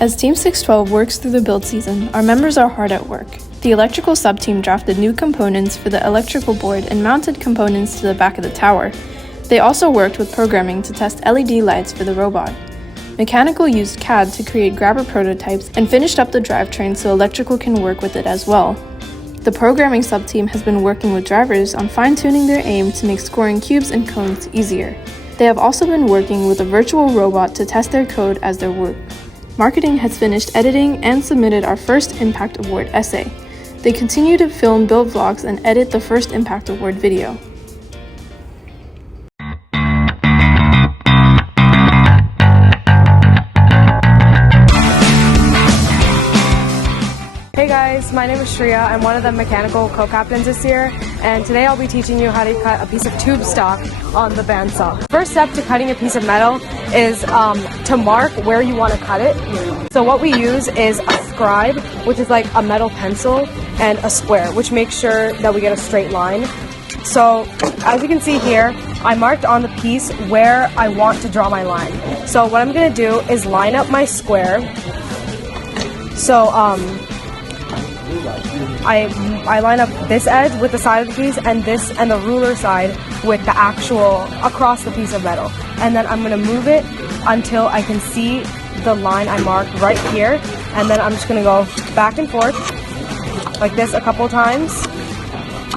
As Team 612 works through the build season, our members are hard at work. The electrical sub-team drafted new components for the electrical board and mounted components to the back of the tower. They also worked with programming to test LED lights for the robot. Mechanical used CAD to create grabber prototypes and finished up the drivetrain so electrical can work with it as well. The programming sub-team has been working with drivers on fine-tuning their aim to make scoring cubes and cones easier. They have also been working with a virtual robot to test their code as they work. Marketing has finished editing and submitted our first Impact Award essay. They continue to film build vlogs and edit the first Impact Award video. Hey guys, my name is Shriya. I'm one of the mechanical co-captains this year, and today I'll be teaching you how to cut a piece of tube stock on the bandsaw. First step to cutting a piece of metal is to mark where you want to cut it. So what we use is a scribe, which is like a metal pencil, and a square, which makes sure that we get a straight line. So as you can see here, I marked on the piece where I want to draw my line. So what I'm going to do is line up my square. So I line up this edge with the side of the piece and this and the ruler side with the actual across the piece of metal. And then I'm going to move it until I can see the line I marked right here. And then I'm just going to go back and forth like this a couple times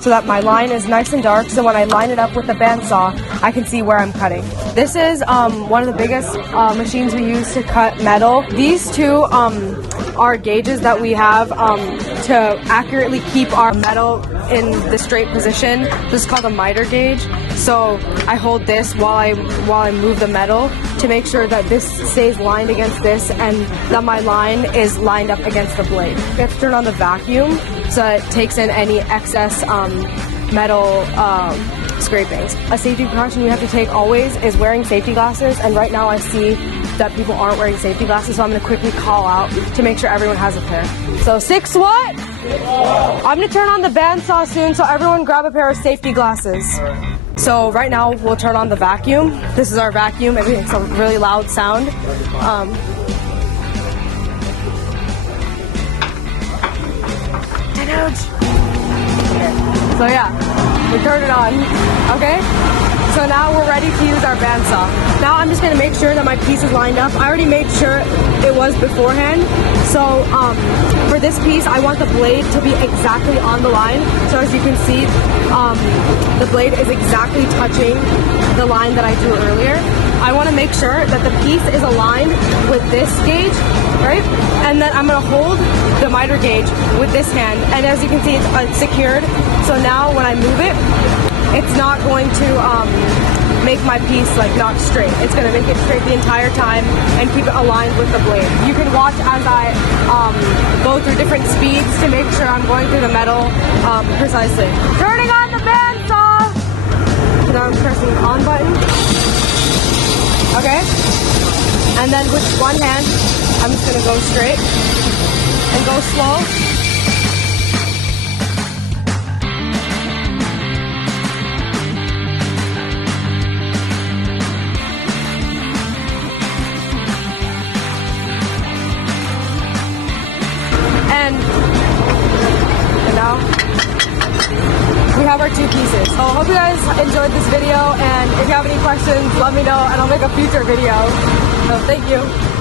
so that my line is nice and dark. So when I line it up with the bandsaw, I can see where I'm cutting. This is one of the biggest machines we use to cut metal. These two are gauges that we have to accurately keep our metal in the straight position. This is called a miter gauge. So I hold this while I move the metal to make sure that this stays lined against this and that my line is lined up against the blade. You have to turn on the vacuum so it takes in any excess metal scrapings. A safety precaution you have to take always is wearing safety glasses, and right now I see that people aren't wearing safety glasses, so I'm going to quickly call out to make sure everyone has a pair. So 6 what? I'm going to turn on the bandsaw soon, so everyone grab a pair of safety glasses. So right now we'll turn on the vacuum. This is our vacuum. It makes a really loud sound. So yeah, we turned it on, okay? So now we're ready to use our bandsaw. Now I'm just gonna make sure that my piece is lined up. I already made sure it was beforehand. So for this piece, I want the blade to be exactly on the line. So as you can see, the blade is exactly touching the line that I drew earlier. I wanna make sure that the piece is aligned with this gauge, right? And then I'm gonna hold the miter gauge with this hand. And as you can see, it's secured. So now when I move it, it's not going to make my piece like not straight. It's going to make it straight the entire time and keep it aligned with the blade. You can watch as I go through different speeds to make sure I'm going through the metal precisely. Turning on the bandsaw! So now I'm pressing the on button. Okay? And then with one hand, I'm just going to go straight and go slow. And now we have our two pieces. So I hope you guys enjoyed this video, and if you have any questions, let me know and I'll make a future video. So thank you.